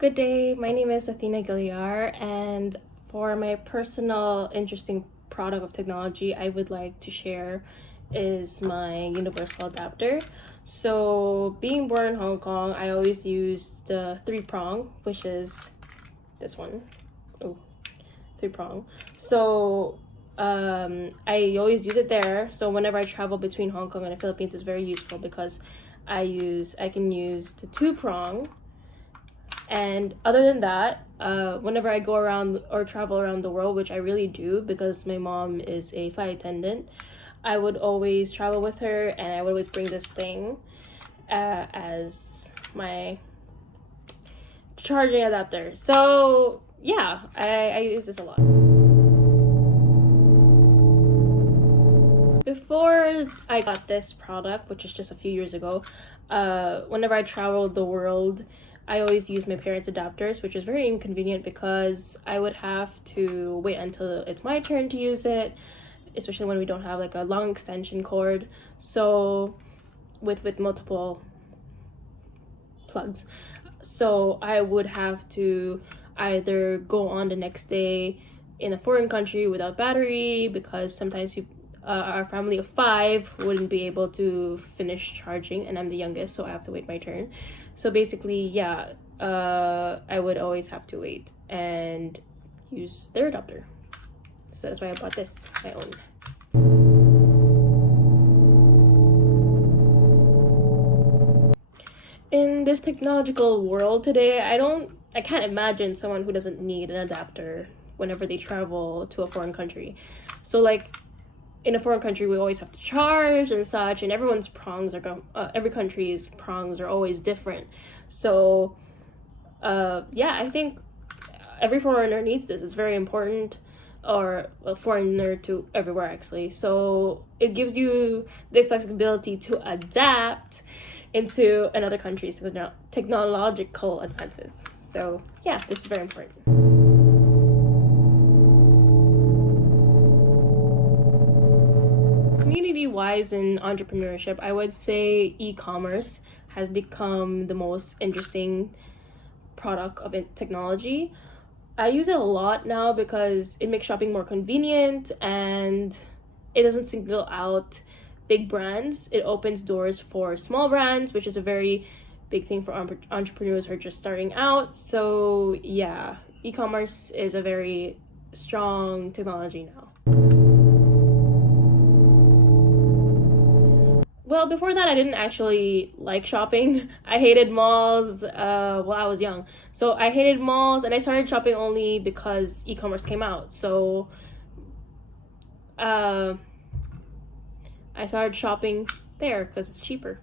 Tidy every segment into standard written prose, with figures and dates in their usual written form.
Good day, my name is Athena Guillar, and for my personal interesting product of technology I would like to share is my universal adapter. So being born in Hong Kong, I always use the three prong, which is this one. Oh, three prong. So I always use it there. So whenever I travel between Hong Kong and the Philippines, it's very useful because I can use the two prong. And other than that, whenever I go around or travel around the world, which I really do because my mom is a flight attendant, I would always travel with her and I would always bring this thing as my charging adapter. So yeah, I use this a lot. Before I got this product, which is just a few years ago, whenever I traveled the world, I always use my parents' adapters, which is very inconvenient because I would have to wait until it's my turn to use it, especially when we don't have like a long extension cord. So with multiple plugs. So I would have to either go on the next day in a foreign country without battery because sometimes our family of 5 wouldn't be able to finish charging, and I'm the youngest, so I have to wait my turn. So basically, yeah, I would always have to wait and use their adapter. So that's why I bought this, my own. In this technological world today, I can't imagine someone who doesn't need an adapter whenever they travel to a foreign country. So like in a foreign country, we always have to charge and such, and everyone's prongs are every country's prongs are always different. So yeah, I think every foreigner needs this. It's very important, or a foreigner to everywhere actually. So it gives you the flexibility to adapt into another country's technological advances. So yeah, this is very important. Community-wise in entrepreneurship, I would say e-commerce has become the most interesting product of technology. I use it a lot now because it makes shopping more convenient and it doesn't single out big brands. It opens doors for small brands, which is a very big thing for entrepreneurs who are just starting out. So yeah, e-commerce is a very strong technology now. Well, before that, I didn't actually like shopping. I hated malls while I was young. So I hated malls, and I started shopping only because e-commerce came out. So I started shopping there because it's cheaper.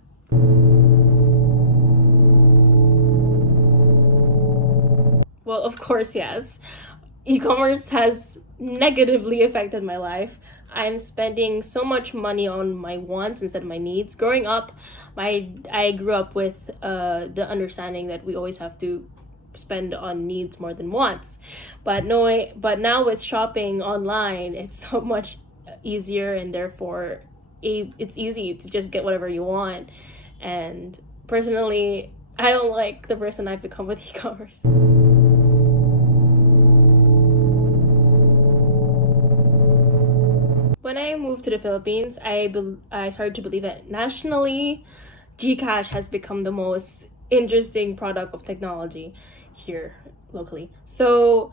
Well, of course, yes. E-commerce has negatively affected my life. I'm spending so much money on my wants instead of my needs. Growing up, I grew up with the understanding that we always have to spend on needs more than wants. But now with shopping online, it's so much easier, and therefore it's easy to just get whatever you want. And personally, I don't like the person I've become with e-commerce. When I moved to the Philippines, I started to believe that nationally, Gcash has become the most interesting product of technology here locally. So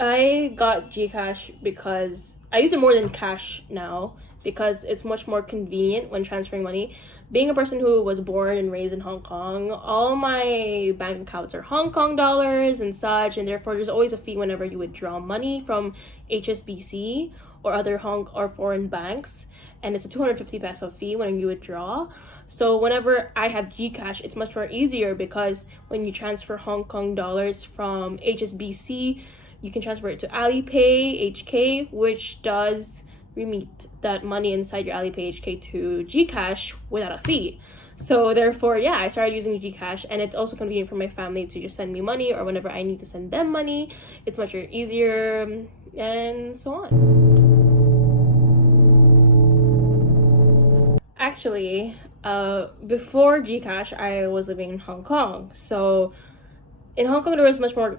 I got Gcash because I use it more than cash now because it's much more convenient when transferring money. Being a person who was born and raised in Hong Kong, all my bank accounts are Hong Kong dollars and such, and therefore there's always a fee whenever you withdraw money from HSBC or other Hong or foreign banks, and it's a 250 peso fee when you withdraw. So whenever I have Gcash, it's much more easier because when you transfer Hong Kong dollars from HSBC, you can transfer it to Alipay HK, which does remit that money inside your Alipay HK to Gcash without a fee. So therefore, yeah, I started using Gcash, and it's also convenient for my family to just send me money, or whenever I need to send them money, it's much easier, and so on. Actually, before Gcash, I was living in Hong Kong. So in Hong Kong, there was much more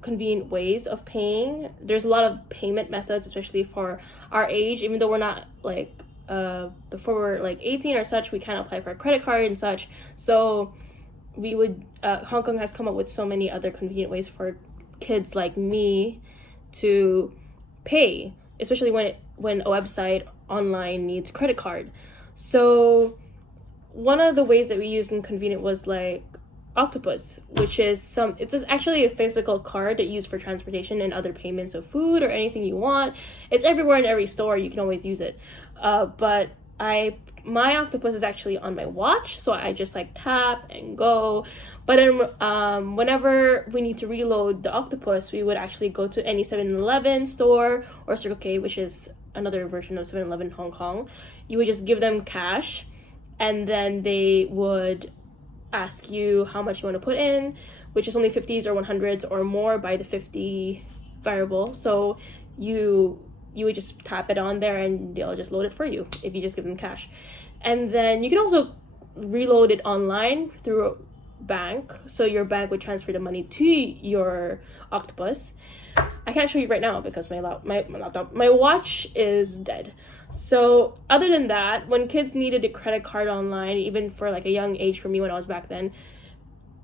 convenient ways of paying. There's a lot of payment methods, especially for our age. Even though we're not like before we're like 18 or such, we can't apply for a credit card and such. So we would Hong Kong has come up with so many other convenient ways for kids like me to pay, especially when a website online needs a credit card. So one of the ways that we used in convenient was like Octopus, which is it's actually a physical card that you use for transportation and other payments of food or anything you want. It's everywhere in every store. You can always use it. But my Octopus is actually on my watch, so I just like tap and go. But then whenever we need to reload the Octopus, we would actually go to any 7-Eleven store or Circle K, which is another version of 7-Eleven in Hong Kong. You would just give them cash, and then they would ask you how much you want to put in, which is only 50s or 100s or more by the 50 variable. So you would just tap it on there and they'll just load it for you if you just give them cash. And then you can also reload it online through a bank. So your bank would transfer the money to your Octopus. I can't show you right now because my watch is dead. So other than that, when kids needed a credit card online, even for like a young age for me when I was back then,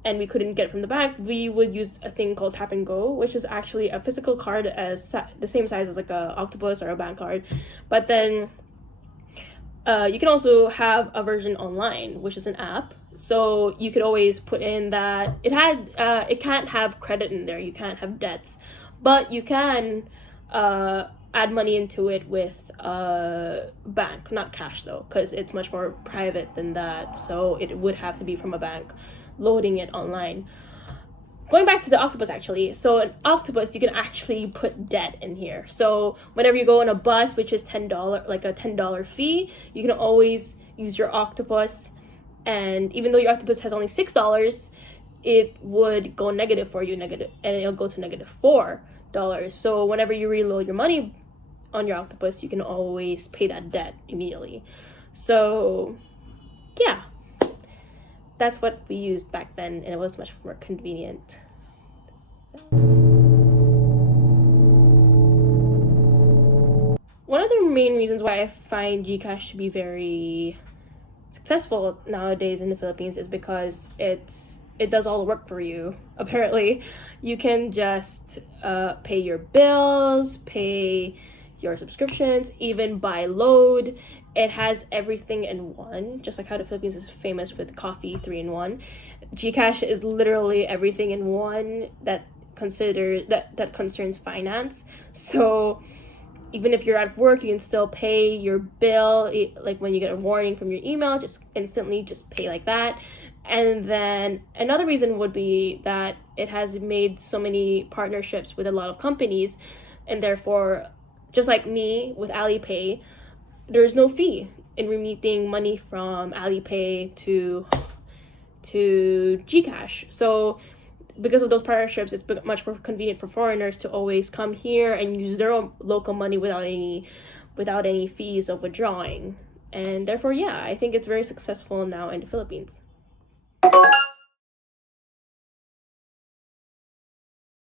and we couldn't get it from the bank, we would use a thing called Tap and Go, which is actually a physical card as the same size as like a Octopus or a bank card. But then you can also have a version online, which is an app. So you could always put in that it can't have credit in there, you can't have debts, but you can add money into it with bank, not cash though, because it's much more private than that. So it would have to be from a bank loading it online. Going back to the Octopus actually, so an Octopus, you can actually put debt in here. So whenever you go on a bus, which is $10, like a $10 fee, you can always use your Octopus, and even though your Octopus has only $6, it would go negative for you, and it'll go to -$4. So whenever you reload your money on your Octopus, you can always pay that debt immediately. So yeah, that's what we used back then, and it was much more convenient. One of the main reasons why I find Gcash to be very successful nowadays in the Philippines is because it does all the work for you. Apparently, you can just pay your bills, pay your subscriptions, even buy load. It has everything in one, just like how the Philippines is famous with coffee 3-in-1. Gcash is literally everything in one that concerns finance. So even if you're at work, you can still pay your bill. Like when you get a warning from your email, just instantly just pay like that. And then another reason would be that it has made so many partnerships with a lot of companies, and therefore, just like me with Alipay, there's no fee in remitting money from Alipay to Gcash. So because of those partnerships, it's much more convenient for foreigners to always come here and use their own local money without any fees of withdrawing. And therefore, yeah, I think it's very successful now in the Philippines.